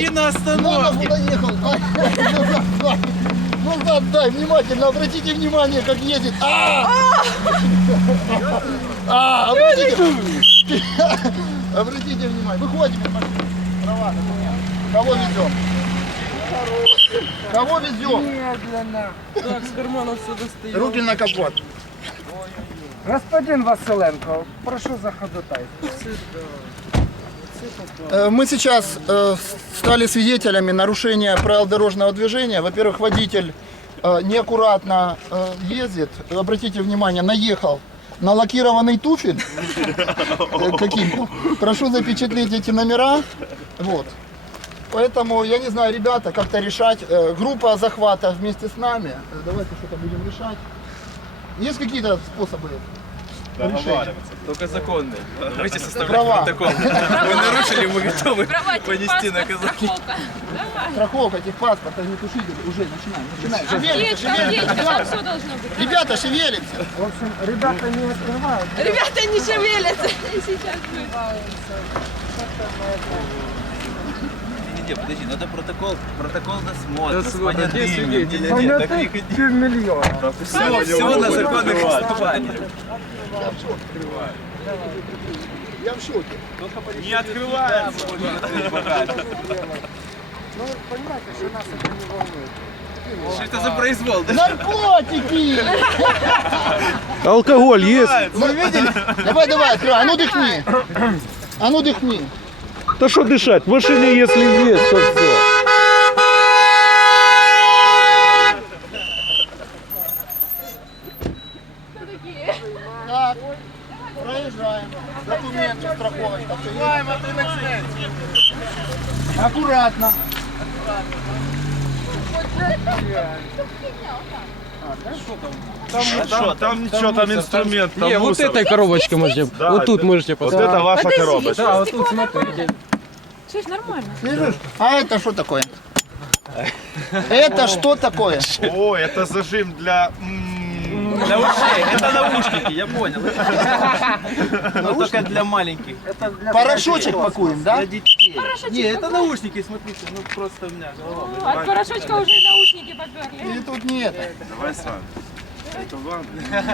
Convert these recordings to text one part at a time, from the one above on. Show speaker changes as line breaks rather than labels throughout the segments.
Причина остановки.
Куда ехал? Назад дай, внимательно, обратите внимание, как едет. Обратите внимание. Выходим из машины. Права, документы. Кого везем? Кого везем?
Медленно.
Так, с карманов все достаем.
Руки на капот.
Господин Василенко, прошу заходитайте.
Мы сейчас стали свидетелями нарушения правил дорожного движения. Во-первых, водитель неаккуратно ездит. Обратите внимание, наехал на лакированный туфель каким-то. Прошу запечатлеть эти номера. Вот. Поэтому, я не знаю, ребята, как-то решать. Группа захвата вместе с нами. Давайте что-то будем решать. Есть какие-то способы решения?
Только законные. Давайте составлять
Права.
протокол. Вы нарушили, мы готовы понести наказание.
Страховка, техпаспорт, огнетушитель. Уже начинаем. Шевелимся,
Аптечка,
шевелимся.
там все должно быть.
Ребята, шевелимся.
В общем, ребята не открывают.
Ребята не шевелятся. Сейчас будет.
Не, подожди, надо протокол досмотра, с
Досмотр, где
понятыми.
свидетели?
Не, так не ходи.
$500
Все на законных основаниях.
Я в шоке.
Не открывается.
Ну, понимаете, что нас это не волнует.
Что это за произвол? Да?
Наркотики!
Алкоголь есть?
Вы видели? Давай, открывай. А ну дыхни. А ну дыхни.
Да что дышать? В машине если есть, то все.
Так, проезжаем. Документы, страховочка. Аккуратно.
Там ничего, там инструмент, там
Не, вот
мусор.
этой коробочкой можете.
Да,
Вот тут
это-
можете
Вот
поставить.
это ваша коробочка.
Да, вот тут смотрите.
Слышь, нормально.
Слышишь? А это что такое? Это что такое?
О, это зажим для...
Для ушей. Это наушники, я понял. Но только для маленьких.
Порошочек пакуем, да?
Для детей. Не, это наушники, смотрите, ну просто у меня голова.
От порошочка уже и наушники поперли.
И тут не это.
Давай сам. Это вам.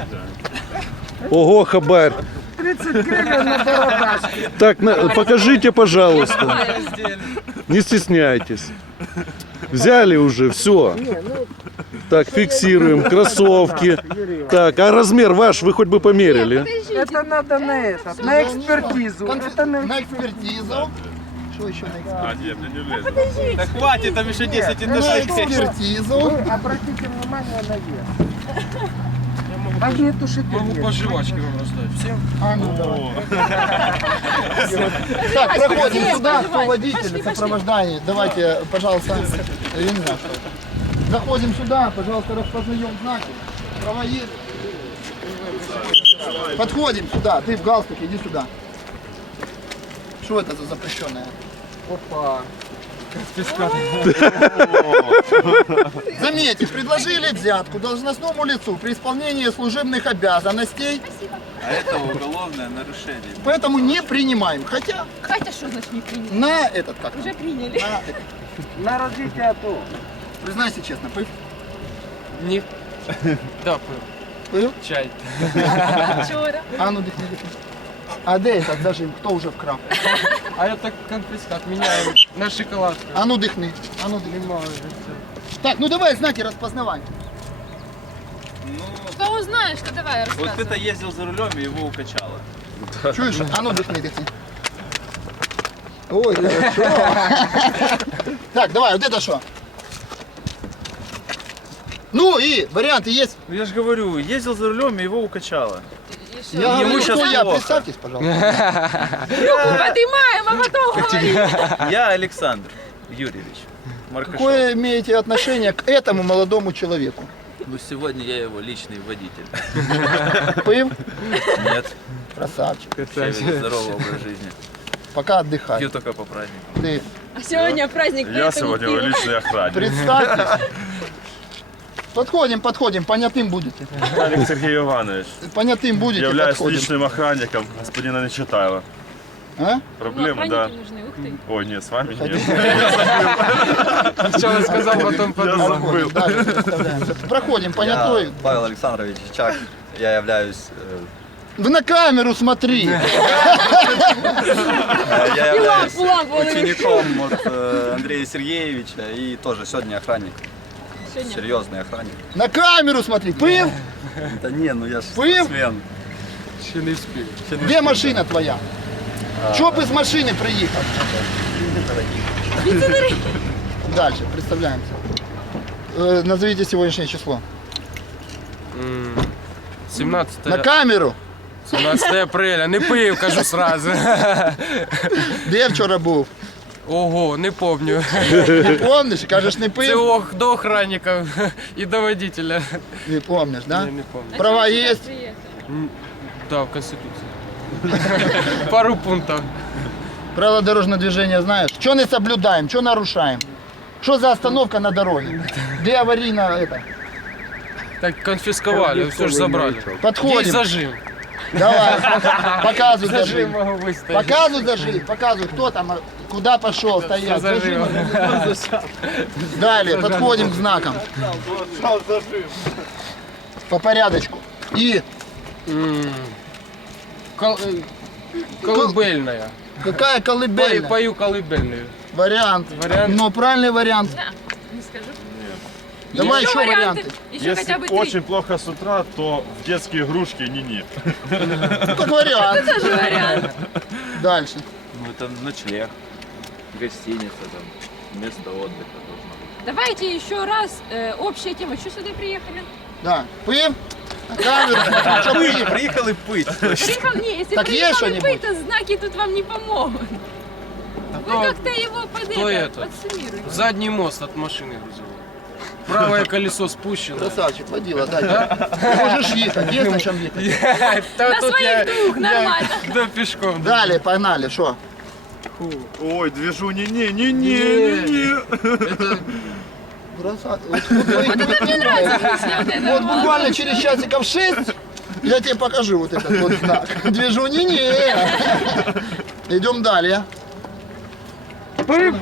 Ого, хабар.
30 гривен на бородаш.
Так, покажите, пожалуйста. Не стесняйтесь. Взяли уже, все. Так, фиксируем. Кроссовки. Так, а размер ваш вы хоть бы померили?
Это надо на этот, на экспертизу. Это
На экспертизу. Что еще на экспертизу?
А, нет, мне не влезет.
Да хватит, там еще 10
На
этажей.
экспертизу.
Вы обратите внимание на вес. Огнетушитель
Могу по
есть.
жвачке вам раздать. Всем?
А, ну давай. Так, проходим сюда, кто водитель, сопровождание. Давайте, пожалуйста, я не знаю, что это. Заходим сюда, пожалуйста, распознаем знаки. Права есть. Подходим сюда, ты в галстуке, иди сюда. Что это за запрещенное?
Опа.
Заметьте, предложили взятку должностному лицу при исполнении служебных обязанностей,
А это уголовное нарушение.
поэтому не принимаем. Хотя
Хотя что значит не приняли?
на этот как?
Уже приняли.
На этот.
На развитие АТО.
Признайся честно, пыл?
Не. Да,
Пыл?
чай.
Вчера.
А ну дыхни, дыхни. А где этот зажим? Кто уже вкрал?
А это конфискат. Меняем на шоколадку.
А ну дыхни. А ну дыхни. Так, ну давай знаки распознавания.
Что узнаешь, что давай
Вот
рассказывай.
это ездил за рулем и его укачало.
Чуешь? А ну дыхни, дыхни. Ой, хорошо. Так, давай, вот это что? Ну и варианты есть.
Ну я же говорю, ездил за рулем и его укачало.
Я
Ему
говорю,
щас
кто я,
плохо.
представьтесь, пожалуйста.
Руку поднимаем, а потом говорим.
Я Александр Юрьевич Маркашов.
Какое имеете отношение к этому молодому человеку?
Ну сегодня я его личный водитель.
Пыл?
Нет,
Красавчик.
я веду здоровый образ жизни.
Пока отдыхай.
Пью только по праздникам.
Ты
А сегодня праздник,
Я
поэтому
сегодня
пиво.
его личный охранник.
представьтесь. Подходим, понятым будете.
Виталик Сергей Иванович.
Понятым будете,
Являюсь
подходим.
личным охранником господина Нечитаева.
А?
Проблемы, да.
Охранники нужны, ух ты.
Ой, нет, с вами нет.
Сначала сказал, потом подумал.
Проходим, дальше представляемся. Проходим, понятной.
Я Павел Александрович Чак, я являюсь,
Вы на камеру смотри.
я являюсь
лампу, лампу.
учеником от Андрея Сергеевича и тоже сегодня охранник,
Сегодня.
серьезный охранник.
На камеру смотри. Пив.
Да не, ну я ж
Пив?
спортсмен.
Ще не встиг.
Где машина твоя? Чё бы с машины приехал? Дальше, представляемся. Назовите сегодняшнее число.
17
На камеру.
17 апреля, не пив, кажу сразу.
Де вчора був?
Ого, не помню.
Не помниш? Кажеш, не
Це
пив?
до охранника і до водителя.
Не помниш, да?
Не помню.
Права есть?
Да, в Конституції. Пару пунктов.
Правила дорожного движения знаешь? Что не соблюдаем, что нарушаем? Что за остановка на дороге? Где аварийная это?
Так конфисковали, все ж забрали. Есть
Подходим.
зажим.
Давай, показывай
Зажим
зажим.
могу выставить.
Показывай зажим, показывай, кто там, куда пошел, стоять.
Зажим.
Далее, подходим к знакам. По порядочку. И
Колыбельная.
какая колыбельная?
Пою колыбельную.
Вариант.
Вариант.
Но правильный вариант.
Не скажу.
Давай еще
варианты.
варианты.
Еще
Если
хотя бы 3.
очень плохо с утра, то в детские игрушки не-не.
Ну, как вариант.
Тоже вариант.
Дальше.
Ну это ночлег, гостиница, там, место отдыха должно быть.
Давайте еще раз общая тема. Что сюда приехали?
Да. Пым. На камеру. Что пым?
Приехали пыть.
Приехал, не, если
Так есть
приехали
что-нибудь?
быть, то знаки тут вам не помогут. Вы как-то его
Кто это?
подсуммируете.
Задний мост от машины грузовой. Правое колесо спущено.
Красавчик, водила, дай. Ты можешь ехать, есть на чем ехать.
Да,
На
тут
своих двух, нормально.
Да, пешком.
Далее, погнали, что?
Ой, движу не-не-не-не-не.
Вот
Мне нравится мысль вот эта.
Вот буквально через часиков 6 я тебе покажу вот этот вот знак. Движу не-не. Идем далее. Пым.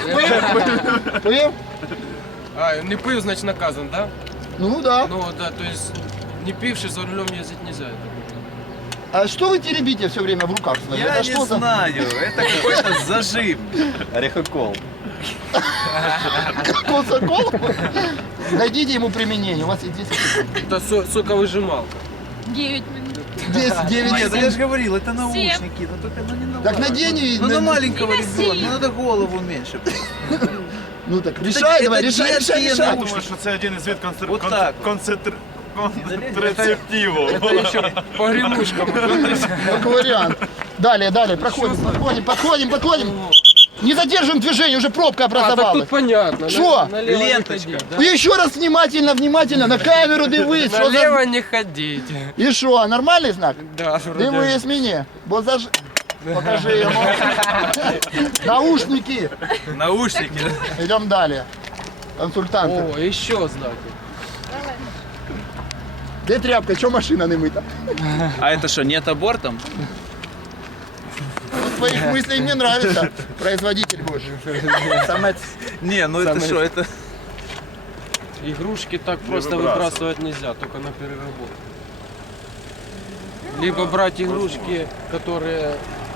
А, не пив, значит наказан, да?
Ну да.
Ну да, то есть не пивший за рулем ездить нельзя.
А что вы теребите все время в руках своих?
Я
Это
не
что за...
знаю, это какой-то зажим.
Орехокол.
Коцакол? Найдите ему применение, у вас есть 10 секунд.
Это соковыжималка.
9 минут.
10, 9,
Нет, я
7.
же говорил, это наушники, но только ну, не на
Так
маленького.
надень и...
Ну на маленького
И носи.
ребенка, ну надо голову меньше.
Ну так решай, давай,
это
решай, решай,
детские
решай.
Я думаю, що це один із вид
Вот так.
контрацептиву.
Это еще погремушкам.
Как вариант. Далее, далее, проходим, подходим. Не задерживаем движение, уже пробка
А, так
образовалась.
тут понятно.
Шо?
Налево не
Ленточка.
ходить, да?
И еще раз внимательно, на камеру дивись. Що за...
Налево не ходить.
І що, нормальний знак?
Да, вроде.
Дивись мені, бо заж... Покажи йому. Наушники.
Наушники.
Идем далее. Консультанты.
О, еще знаки.
Де тряпка, чого машина не мита?
А это что, нет абортом?
Твоих мыслей мне нравится. Производитель будешь. Самец.
Не, ну это что, это...
Игрушки так просто
выбрасывать.
выбрасывать нельзя, только на переработку. Либо брать игрушки, которые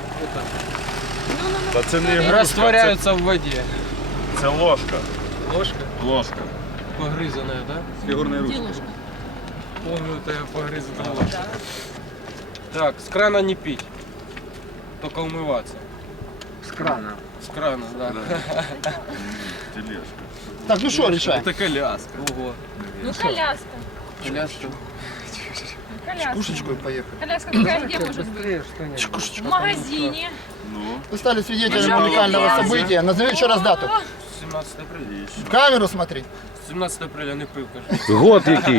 Та це не ігрушка,
растворяются в воде.
це ложка.
Ложка
Ложка.
погрызанная, да?
Фигурные ручки.
Помнутая погрызанная ложка. Так, с крана не пить, только умываться.
С крана.
С крана, да.
Тележка.
Так, ну что решаем?
Это коляска.
Ого.
Ну, коляска.
Коляска.
Коляска.
Кушечку поехали.
Коляска какая где может быть? В магазине.
Вы стали свидетелем уникального события. Назови еще раз дату.
17 апреля.
В камеру смотри.
17 апреля не пив, кажу.
Год який?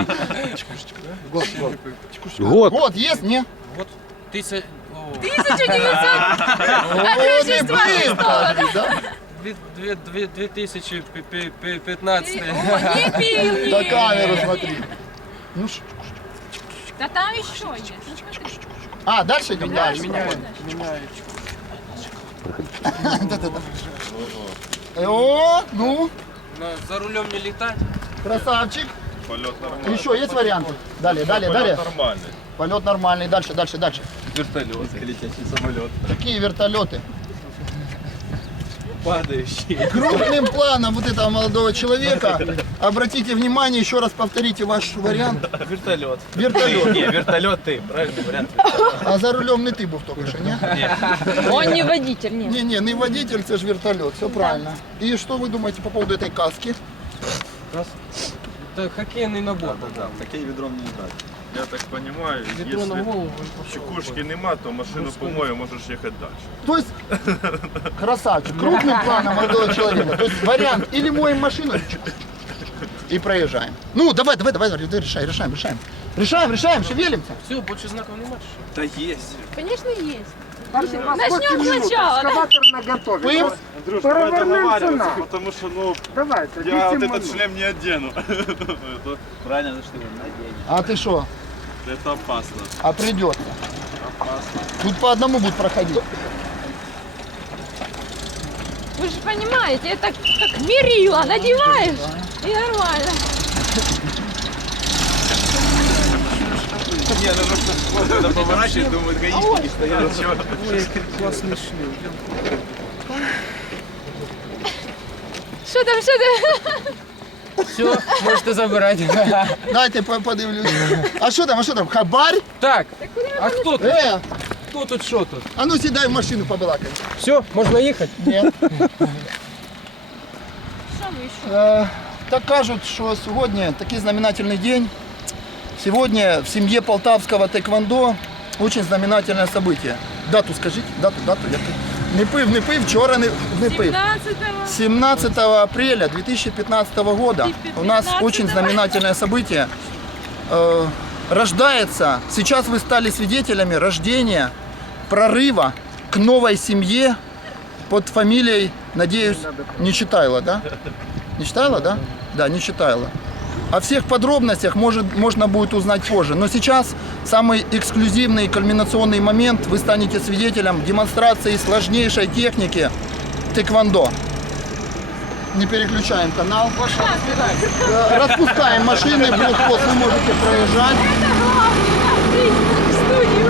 Год.
Вот, есть, не?
Вот 1000... о,
1900. От
не
Рождества Христова.
да?
2015.
О, не пил,
На
не.
камеру смотри. Ну,
Да там еще есть. Ну, смотри.
а, дальше идем? Дальше.
Меняю.
О, ну,
За рулем не летать.
красавчик.
Полет нормальный.
Еще есть варианты? Далее, далее,
Полет
далее.
нормальный.
Полет нормальный. Дальше, дальше, дальше.
Летящий самолет.
Какие вертолеты?
Падающие.
Крупным планом вот этого молодого человека. Обратите внимание, еще раз повторите ваш вариант.
Вертолет.
Вертолет.
Не, вертолет ты. Правильный вариант.
А за рулем не ты був только что, не?
Он не водитель, нет.
Не, не водитель, это же вертолет, все правильно. И что вы думаете по поводу этой каски?
Это хоккейный набор.
Да, такие ведром не играть.
Я так понимаю,
Ведро на
если
голову.
чекушки нема, то машину помою, можешь ехать дальше.
То есть, красавчик, крупным планом молодого человека. То есть вариант, или моем машину, и проезжаем. Ну, давай, решаем. Решаем, шевелимся.
Все, больше знаков не можешь.
Да есть.
Конечно, есть.
Парни, у нас
Начнем
8 минут,
сначала, да?
экскаватор наготове.
Пым.
Андрюш, давай
Перевернемся
договариваться,
на.
потому что, ну,
Давайте,
я вот
8
этот
минут.
шлем не одену. Это-
Правильно, что вы надеетесь.
А ты что?
Это опасно.
А придется. Тут по одному будут проходить.
Вы же понимаете, это как мерило, надеваешь и нормально.
Не, ну просто когда поворачиваешь, думают, гаишники стоят.
Классный шлем.
Что там?
Все, можете забирать.
Дайте подивлюсь. А що там, хабарь?
Так, а кто тут? Кто тут, что тут?
А ну сідай в машину побалакай.
Все, можно ехать?
Нет.
Что мы еще?
Так кажуть, що сьогодні такий знаменательний день. Сегодня в семье полтавского тэквондо очень знаменательное событие. Дату скажите, дату. Не пив, вчора не пив.
17-го.
17 апреля 2015 года у нас
15-го.
очень знаменательное событие. Рождается, сейчас вы стали свидетелями рождения, прорыва к новой семье под фамилией, надеюсь, Нечитайло, да? Нечитайло, да? Да, Нечитайло. О всех подробностях можно будет узнать позже. Но сейчас самый эксклюзивный и кульминационный момент. Вы станете свидетелем демонстрации сложнейшей техники тэквондо. Не переключаем канал. Распускаем машины, блокпост вы можете проезжать.
Это главное, в студию.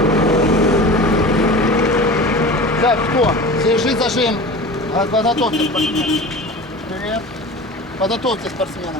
Так, кто? Держи зажим. Подготовьте спортсмена. Привет. Подготовьте спортсмена.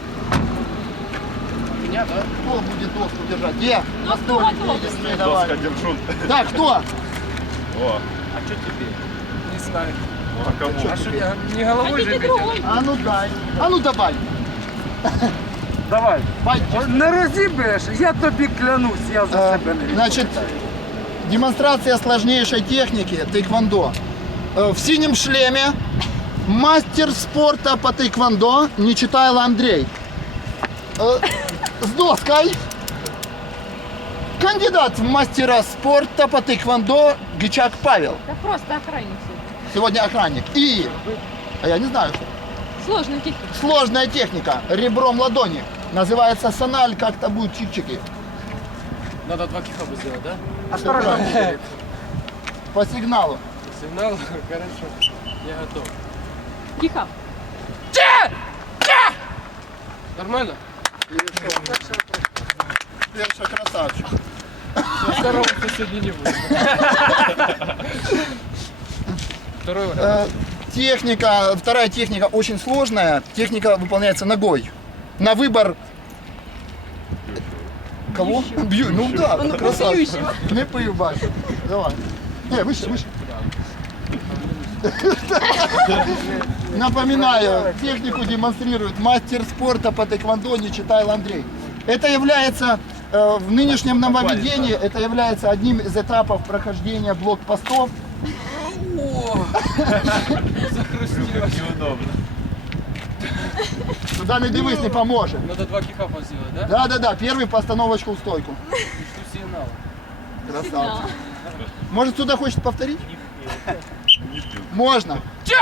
Меня, да?
Кто будет доску держать? Где?
Ну, кто готов?
Давай.
Доска держун.
Так, кто?
О,
А что теперь?
Не знаю.
а кому?
А что, я не головой же
Хотите
бить?
другой?
А ну дай. А ну давай.
Давай.
Пальчик.
Не розіб'єш, я тобі клянусь, я за себе не
Значит, демонстрация сложнейшей техники тэквондо. В синем шлеме мастер спорта по тэквондо Нечитайло Андрей. С доской. Кандидат в мастера спорта по тэквондо Гичак Павел.
Да просто охранник сегодня.
Сегодня охранник. И, а я не знаю, что.
Сложная техника.
Сложная техника ребром ладони. Называется сональ, как-то будет чик-чики.
Надо 2 кихаба сделать, да?
Осторожно.
По сигналу.
Сигнал, хорошо. Я готов.
Тихо.
Нормально?
Перша красавчик.
Здороваться сегодня не буду. Второй вариант.
Техника, вторая техника очень сложная. Техника выполняется ногой. На выбор... Кого? Бью. Ну да, красавчик. Не пив, бачу. Давай. Выше. Напоминаю, технику демонстрирует мастер спорта по тэквондо Нечитайло Андрей. Это является в нынешнем нововведении, это является одним из этапов прохождения блокпостов.
Неудобно.
Туда не дивись, не поможет.
Надо 2 кихапа сделать, да?
Да, первый постановочку в стойку.
Что сигнал?
Красавчик. Может, сюда хочет повторить?
Не пил.
Можно.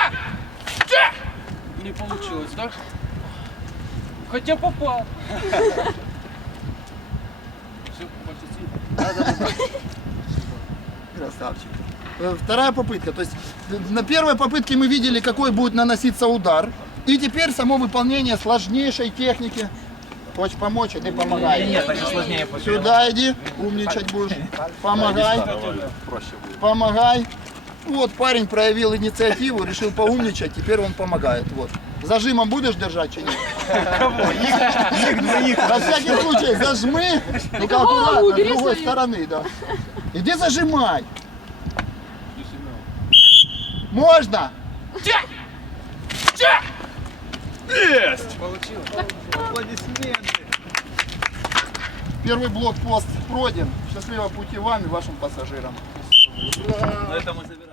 Не получилось, да? Хотя попал. Все, по чуть-чуть.
Красавчик. Вторая попытка. То есть на первой попытке мы видели, какой будет наноситься удар. И теперь само выполнение сложнейшей техники. Хочешь помочь, иди помогай.
Нет, так сложнее.
Сюда иди, умничать будешь. Помогай. Помогай. Вот парень проявил инициативу, решил поумничать, теперь он помогает. Вот. Зажимом будешь держать, чи нет?
Кого? Их двоих.
На всякий случай зажми, только
голову
аккуратно, с
убери
другой
свою.
стороны, да. Иди зажимай. Можно?
Есть!
Аплодисменты.
Первый блокпост пройден. Счастливого пути вам и вашим пассажирам.
На этом мы завершим.